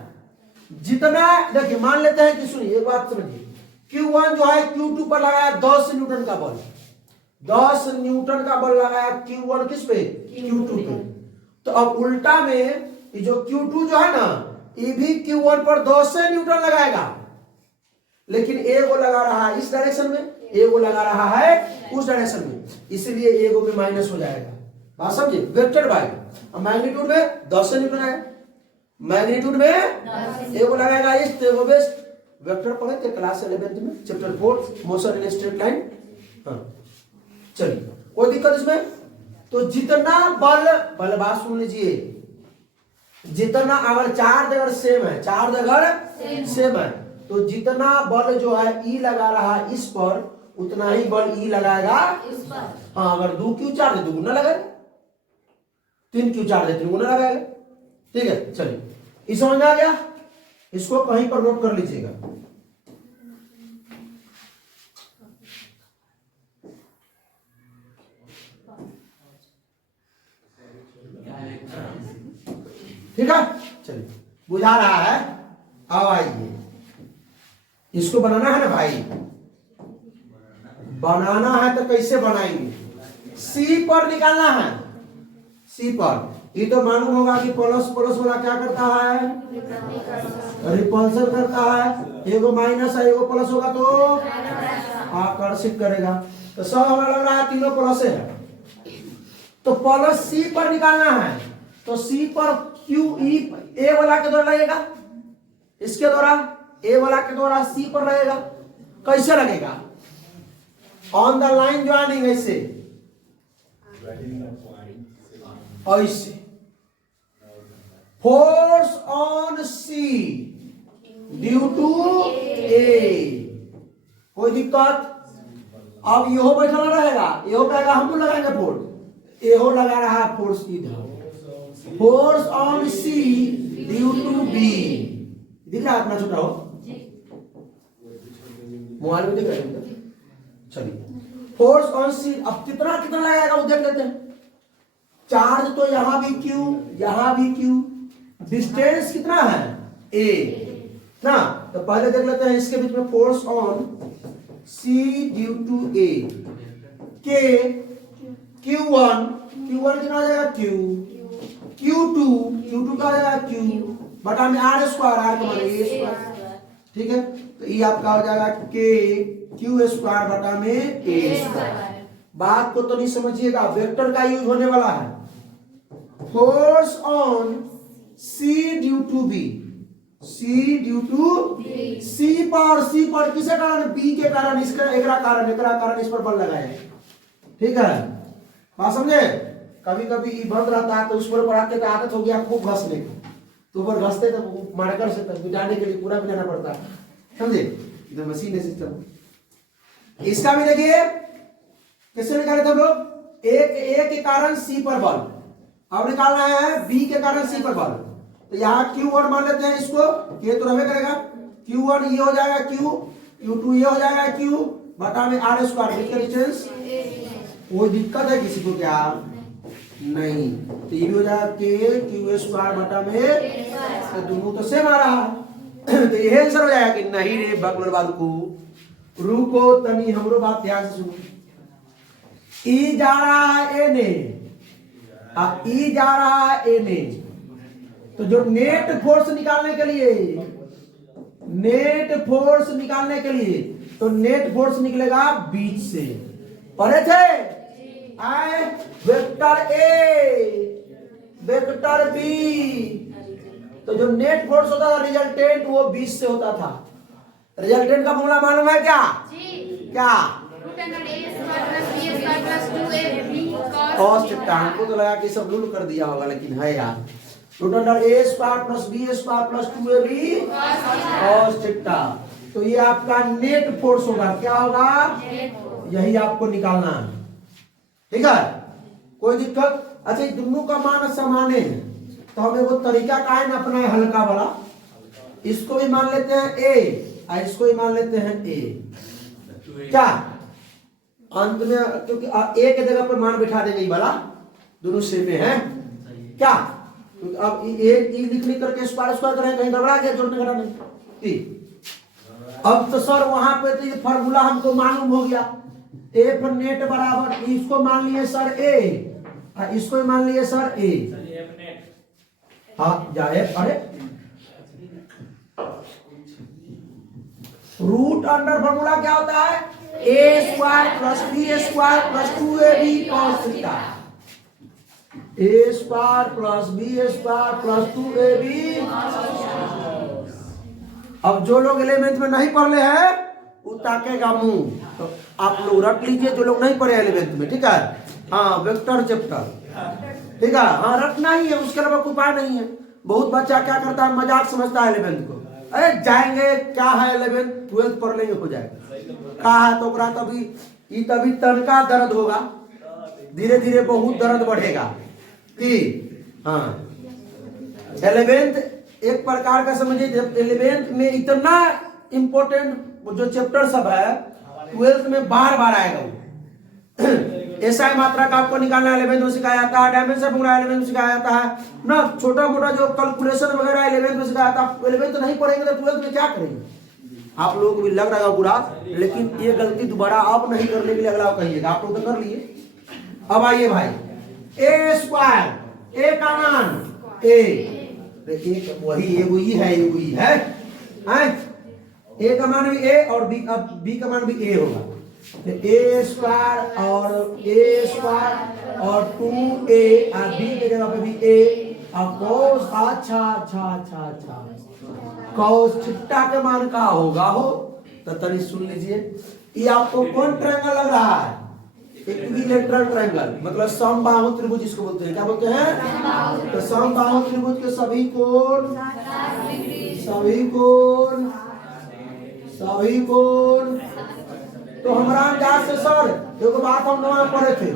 जितना देखिए, मान लेते हैं कि सुनिए एक बात समझिए, Q1 जो है Q2 पर लगाया 10 न्यूटन का बल, 10 न्यूटन का बल लगाया Q1 किस पे, Q2 पे। तो अब उल्टा में ये जो Q2 जो है ना, ये भी Q1 पर 10 न्यूटन लगाएगा, लेकिन एगो लगा रहा है इस डायरेक्शन में, एगो लगा रहा है उस डायरेक्शन में, इसलिए एगो में माइनस हो जाएगा। बात समझिए, वेक्टर बाय मैग्नीट्यूड में 10 न्यूटन आएगा, मैग्नीट्यूड में एगो लगाएगा इस, तो एगो बेस्ट वेक्टर पढ़े थे क्लास 11 में, chapter 4 motion in straight line. हाँ चलिए, कोई दिक्कत इसमें। तो जितना बल बात सुन लीजिए, जितना अगर चार्ज अगर सेम है, चार्ज अगर सेम है, तो जितना बल जो है ई लगा रहा है इस पर, उतना ही बल ई लगाएगा इस पर। हाँ, अगर 2 क्यू चार्ज है 2 गुना लगाएगा, 3 क्यू चार्ज है 3 गुना लगाएगा। ठीक है, चलिए, इस समझ में आ गया, इसको कहीं पर नोट कर लीजिएगा। ठीक है, चलिए, बुझा रहा है। अब आइए, इसको बनाना है ना भाई, बनाना है तो कैसे बनाएंगे, सी पर निकालना है, सी पर ये तो मालूम होगा कि प्लस प्लस वाला क्या करता है, रिपल्सन करता है। एगो माइनस है एगो प्लस होगा तो आकर्षित करेगा। तो सब हमें लग रहा है तीनों प्लस है। तो प्लस सी पर निकालना है, तो सी पर क्यू ई ए वाला के द्वारा लगेगा, इसके द्वारा ए वाला के द्वारा सी पर लगेगा। कैसे लगेगा? ऑन द लाइन ज्वाइनिंग, ऐसे ऐसे force on C due to A. कोई दिक्कत? अब यहो बैठा रहेगा, यहो कहेगा हम लोग लगाएंगे फोर्स, यहो लगा रहा है फोर्स इधर, force on C due to B. दिख रहा है अपना छोटा हो मोबाइल में, दिख रहा है? चलिए फोर्स ऑन सी, अब कितना कितना लगाएगा वो देख लेते हैं। चार्ज तो यहां भी क्यू, यहां भी क्यू, डिस्टेंस कितना है ए ना। तो पहले देख लेते हैं इसके बीच में force on C due to A के Q1 कितना आ जाएगा Q, Q2 का आ जाएगा Q बटा में R स्क्वायर, R का मतलब A स्क्वायर, ठीक है। तो ये आपका हो जाएगा K Q स्क्वायर बटा में A स्क्वायर। बात को तो नहीं समझिएगा, वेक्टर का यूज होने वाला है। Force on C due to B, C due to C पर किसे कारण? B के कारण, इसका एकरा कारण इस पर बल लगाए, ठीक है। बात समझे? कभी कभी ये बंद रहता है तो उस पर आते तो आदत हो गया खूब घसने की, तो ऊपर घसते तो मारकर से तक मिटाने के लिए पूरा मिलाना पड़ता है, समझे? इधर मशीन है सिस्टम। इसका भी देखिए कैसे निकाले थे हम लोग। ए के कारण सी पर बल, अब निकालना है बी के कारण सी पर बल। तो यहाँ Q1 मान लेते हैं इसको, ये तो रहे करेगा Q1 ये हो जाएगा Q, Q2 ये हो जाएगा Q बटा में R स्क्वायर, बीच का डिस्टेंस। कोई दिक्कत है किसी को क्या? नहीं। तो ये भी हो जाएगा K Q स्क्वायर बटा में, तो दोनों तो सेम आ रहा है। तो ये आंसर हो जाएगा कि नहीं रे बकलर बात को। रुको तनी हमरो बात ध्यान से सुनो। ई जा रहा है ए ने, ई जा रहा है ए ने, तो जो नेट फोर्स निकालने के लिए, तो नेट फोर्स निकलेगा बीच से। पढ़े थे आए वेक्टर ए वेक्टर बी, तो जो नेट फोर्स होता था रिजल्टेंट वो बीच से होता था। रिजल्टेंट का फॉर्मूला मालूम है क्या? क्या? Cos theta. हमको तो लगा कि सब रूल कर दिया होगा, लेकिन है यार root under A square plus B square plus 2ab cos theta. तो ये आपका नेट फोर्स होगा, क्या होगा? यही आपको निकालना है, ठीक है। कोई दिक्कत? अच्छा दोनों का मान समान है, तो हमें वो तरीका का है ना अपना है हल्का वाला। इसको भी मान लेते हैं ए और इसको भी मान लेते हैं ए, क्या अंत में, क्योंकि ए के जगह पर मान बिठा देंगे वाला, दोनों सेम है क्या। अब ये लिख करके स्क्वायर करें, कहीं गड़बड़ा गया जोड़ने का नहीं। अब तो सर वहां पे तो ये फार्मूला हमको मालूम हो गया, ए पर नेट बराबर, इसको मान लिए सर ए और इसको भी मान लिए सर ए। हाँ जाए, अरे रूट अंडर फार्मूला क्या होता है? A square plus B square plus 2ab cos theta. A square plus B square plus 2ab। अब जो लोग 11th में नहीं पढ़ ले हैं वो ताकेगा मुंह, तो आप लोग रट लीजिए जो लोग नहीं पढ़े 11th में, ठीक है। हाँ वेक्टर चैप्टर, ठीक है। हाँ रटना ही है, उसके अलावा कोई उपाय नहीं है। बहुत बच्चा क्या करता है, मजाक समझता है 11th को, अरे जाएंगे क्या है 11th 12th पढ़ लेंगे हो जाएगा, कहा है तो तभी तनका दर्द होगा, धीरे धीरे बहुत दर्द बढ़ेगा कि हाँ 11th एक प्रकार का समझिए। 11th में इतना इम्पोर्टेंट जो चैप्टर सब है 12th में बार बार आएगा। एसआई मात्रा का आपको निकालना 11th में सिखाया जाता है, डायमेंशन फॉर्मूला 11th में सिखाया जाता है ना, छोटा मोटा जो कैलकुलेशन वगैरह 11th में सिखाया जाता है। 11th नहीं पढ़ेंगे तो 12th में क्या करेंगे? आप लोगों को भी लग रहा है बुरा, लेकिन ये गलती दोबारा आप नहीं करने के लिए अगला कहिएगा, आप लोग तो कर लिए। अब आइए भाई, ए स्क्वायर ए का मान ए, वही ए वही है, ए वही है, ए का मान भी ए और बी, अब बी का मान भी ए होगा। ए स्क्वायर और ए स्क्वायर और 2a और बी के जगह पे भी ए और cos, अच्छा cos थीटा के मान का होगा हो, तो तनी सुन लीजिए। ये आपको कौन ट्रायंगल लग रहा है? इक्विलैटरल ट्रायंगल, मतलब समबाहु त्रिभुज इसको बोलते हैं। क्या बोलते हैं? तो समबाहु त्रिभुज के सभी कोण तो हमारा अंदाज से सर देखो बात हम वहां पढ़े थे,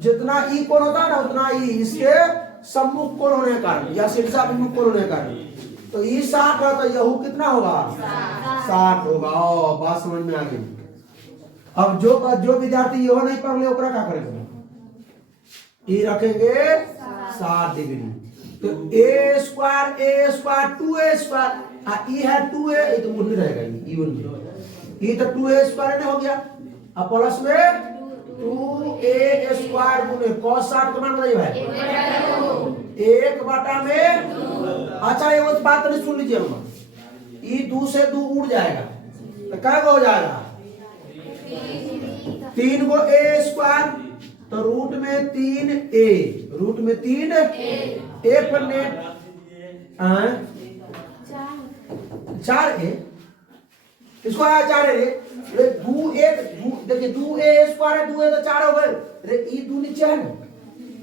जितना ई कोण होता है ना उतना ई इसके सम्मुख कोण होने के कारण या शीर्षाभिमुख कोण होने के कारण, तो ई 60 है तो यहू कितना होगा? 60 होगा। बात समझ में आ गई। अब जो विद्यार्थी यह नहीं पढ़ ले ओकरा क्या करेंगे? ई रखेंगे 60 डिग्री, तो ए स्क्वायर 2a स्क्वायर, ई है 2a, ये तो मुंडी रहेगा, ये तो 2a स्क्वायर नहीं हो गया, अब प्लस में 2a स्क्वायर गुने cos 60 का मान बताइए भाई 1/2 में। अच्छा ये वो बात नहीं सुन लीजिए, हम ई 2 से 2 उड़ जाएगा तो क्या हो जाएगा? 3 को a स्क्वायर, तो रूट में 3a a पर नेट 4a, इसको आया 4a रे, 2a देखिए 2a स्क्वायर है, 2a तो 4 हो गए रे, ई 2 नीचे है ना,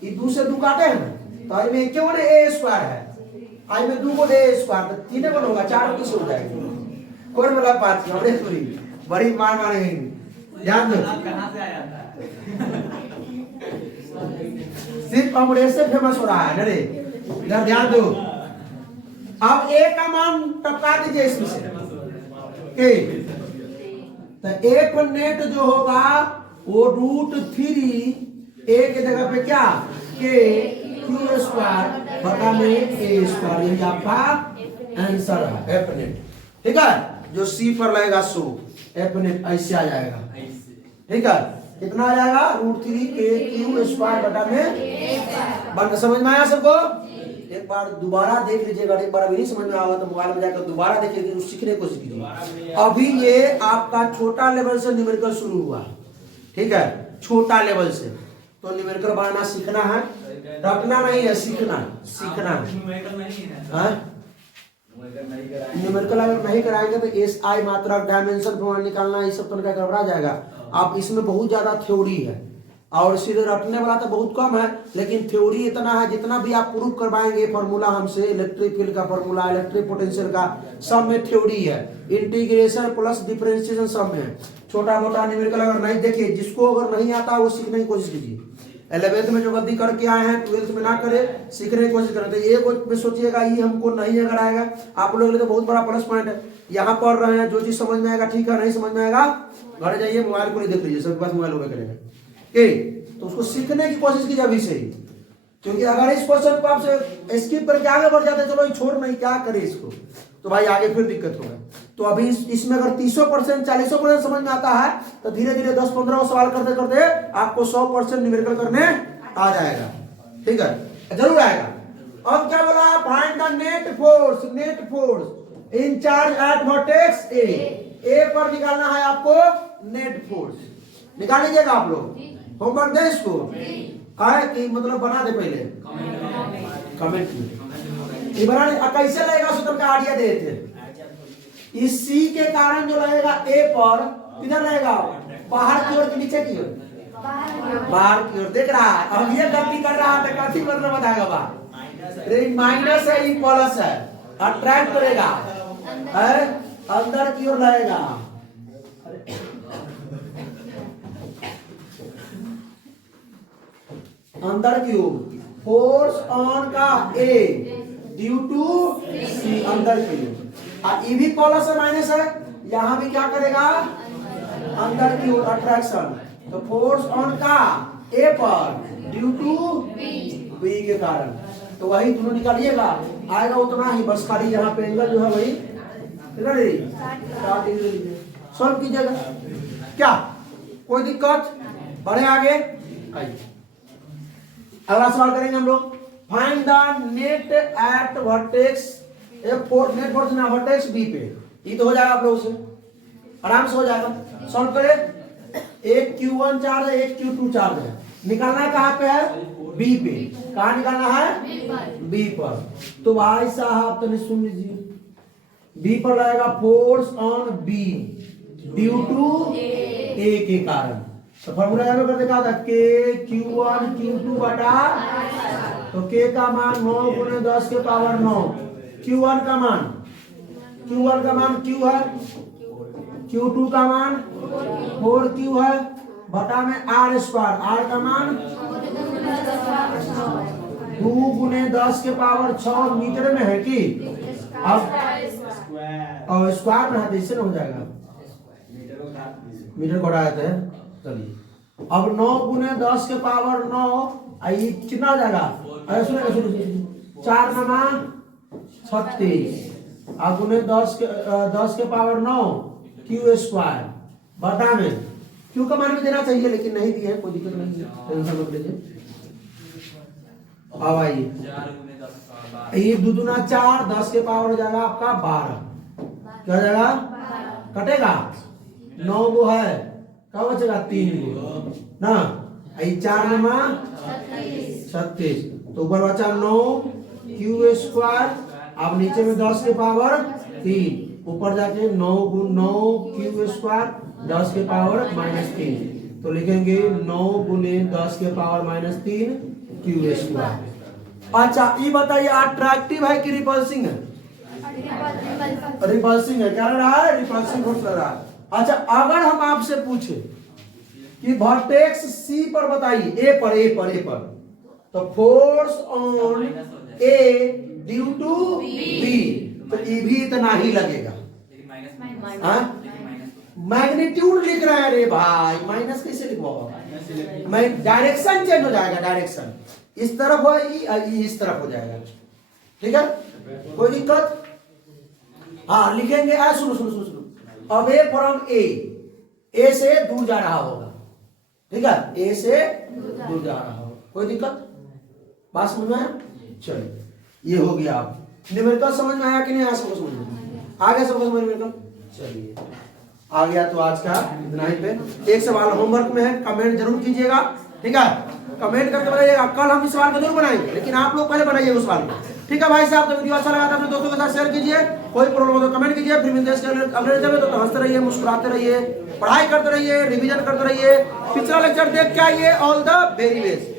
ई 2 से 2 काटे हैं ना, तो आई में क्यों ने a स्क्वायर है, आई में 2 को a स्क्वायर, तो 3 को होगा 4 किस हो जाएगा? कौन वाला बात है? बड़ी मार मारेंगे, ध्यान दो। कहां से आया था? सिर्फ अमरेश से फेमस हो रहा है ना रे, इधर ध्यान दो। अब ए का मान टपका दीजिए इसमें से ए, तो ए पर नेट जो होगा वो √3 ए के जगह पे क्या के क्यू स्क्वायर बटा में ए स्क्वायर, ये आपका आंसर है एफ नेट। ठीक है, जो सी पर लगेगा सो एफ नेट ऐसे आ जाएगा। ठीक है, कितना आ जाएगा? √3 के क्यू स्क्वायर बटा में। समझ में आया सबको? एक बार दोबारा देख लीजिएगा, एक बार अभी नहीं समझ में आया तो मोबाइल में जाकर दोबारा देख लीजिए, सीखने की कोशिश कीजिए। अभी ये आपका छोटा लेवल से न्यूमेरिकल शुरू हुआ, ठीक है, छोटा लेवल से, तो न्यूमेरिकल बनाना सीखना है, रटना नहीं है, सीखना है। न्यूमेरिकल अगर नहीं कराएंगे तो एसआई मात्रक, डायमेंशन प्रमाण निकालना ये सब तो गड़बड़ा जाएगा। आप इसमें बहुत ज्यादा थ्योरी है और सीधे रटने वाला तो बहुत कम है, लेकिन थ्योरी इतना है, जितना भी आप प्रूफ करवाएंगे फार्मूला हमसे, इलेक्ट्रिक फील्ड का फार्मूला, इलेक्ट्रिक पोटेंशियल का, सब में थ्योरी है, इंटीग्रेशन प्लस डिफरेंशिएशन सब में। छोटा मोटा न्यूमेरिकल अगर नहीं, देखिए जिसको अगर नहीं आता वो सीखने की कोशिश कीजिए। 11th में जो गलती करके आए हैं 12th में ना करे, सीखने की कोशिश करें। तो ये सोचिएगा ये हमको नहीं अगर आएगा, आप लोगों के लिए तो बहुत बड़ा प्लस पॉइंट है। यहाँ पढ़ रहे हैं, जो चीज समझ में आएगा ठीक है, नहीं समझ में आएगा घर जाइए मोबाइल को देख लीजिए, सबके पास मोबाइल होगा करेगा, तो उसको सीखने की कोशिश कीजिए अभी से ही, क्योंकि अगर इस क्वेश्चन को आपसे स्किप करके आगे बढ़ जाते चलो छोड़ नहीं क्या करे इसको, तो भाई आगे फिर दिक्कत होगा। तो अभी इसमें अगर 30% 40% समझ में आता है तो धीरे धीरे 10-15 सवाल करते करते आपको 100% न्यूमेरिकल करने आ जाएगा। ठीक है, जरूर आएगा। अब क्या बोला? Find the net force in charge at vertex ए पर निकालना है आपको नेट फोर्स। निकाल लीजिएगा आप लोग, होमवर्क दे इसको, आए कि मतलब बना दे पहले कमेंट में। ये बना कैसे लगेगा सूत्र का आइडिया दे थे। इस सी के कारण जो लगेगा ए पर, किधर लगेगा? बाहर की ओर कि नीचे की ओर? बाहर की ओर। देख रहा है, अब ये गलती कर रहा है तो काफी मतलब बताएगा बाहर माइनस है, ई प्लस है, अट्रैक्ट करेगा, अंदर की ओर लगेगा। अंदर की ओर फोर्स ऑन का ए ड्यू टू सी, अंदर की ओर। ई भी प्लस है माइनस है, यहां भी क्या करेगा? अंदर की ओर अट्रैक्शन। तो फोर्स ऑन का ए पर ड्यू टू बी के कारण, तो वही दोनों निकालिएगा, आएगा उतना ही, बस खाली यहाँ पे एंगल जो है वही सॉल्व कीजिएगा। क्या कोई दिक्कत? बढ़े आगे, आइए अगला सवाल करेंगे हम लोग। Find the net at vertex F4 net vertex ना वर्टेक्स बी पे। ये तो हो जाएगा आप लोगों से, आराम से हो जाएगा। सॉल्व करें। एक Q1 चार्ज है, एक Q2 चार्ज है, निकालना कहाँ पे है? बी पे। कहाँ निकालना है? बी पर। तो भाई साहब तो नहीं, सुन लीजिए, बी पर लगेगा force on B due to A के कारण। तो फॉर्मूला यहाँ पे कर देखा था के Q1 Q2 बटा, तो के का मान 9 गुने 10 के पावर 9, Q1 का मान Q है, Q2 का मान 4Q है, बटा में R स्क्वायर, R का मान 2 गुने 10 के पावर 6 मीटर में है कि अब और स्क्वायर में है, इससे हो जाएगा मीटर को हटा देते हैं। चलिए अब 9 गुने 10 के पावर 9, ये कितना हो जाएगा? अरे सुनिए 4 नमा 36 और गुने 10 के पावर 9 Q स्क्वायर, बटा में Q का मान भी देना चाहिए लेकिन नहीं दिया है, कोई दिक्कत नहीं है, टेंशन मत लीजिए। अब आइए, ये 2 दूना 4, 10 के पावर हो जाएगा आपका 12, क्या हो जाएगा? कटेगा 9 वो है, क्या बचेगा? 3 गो ना, 4 नमा 36, तो ऊपर बचा 9 Q स्क्वायर, अब नीचे में 10 के पावर 3, ऊपर जाके 9 Q स्क्वायर 10 के पावर -3, तो लिखेंगे 9 गुने 10 के पावर -3 Q स्क्वायर। अच्छा ये बताइए अट्रैक्टिव है कि रिपल्सिंग है? रिपल्सिंग है। क्या लग रहा है? रिपल्सिंग फोर्स लग रहा है। अच्छा अगर हम आपसे पूछे कि वर्टेक्स सी पर बताइए, ए पर, तो force on A due to B, तो ये भी इतना ही लगेगा। मैग्नीट्यूड लिख रहे हैं रे भाई, माइनस कैसे लिखवाओ? मैं डायरेक्शन चेंज हो जाएगा, डायरेक्शन इस तरफ हो, इस तरफ हो जाएगा, ठीक है, कोई दिक्कत? हाँ लिखेंगे, सुनो, अब ए फ्रॉम ए से दूर जा रहा होगा, ठीक है, ए से दूर जा रहा होगा, कोई दिक्कत? बात समझ में आया? चलिए ये हो गया। आप न्यूमेरिकल समझ में आया कि नहीं आया? सबको समझ में आ गया? सबको समझ में? चलिए आ गया तो आज का इतना ही पे। एक सवाल होमवर्क में है, कमेंट जरूर कीजिएगा, ठीक है, कमेंट करके बताइएगा। कल हम इस सवाल को जरूर बनाएंगे, लेकिन आप लोग पहले बनाइए उस सवाल को, ठीक है भाई साहब। तो वीडियो अच्छा लगा तो अपने दोस्तों के साथ शेयर कीजिए, कोई प्रॉब्लम हो तो कमेंट कीजिए। फिर मिलते हैं अगले जब, तो हंसते रहिए, मुस्कुराते रहिए, पढ़ाई करते रहिए, रिवीजन करते रहिए, पिछला लेक्चर देख के आइए। All the very best.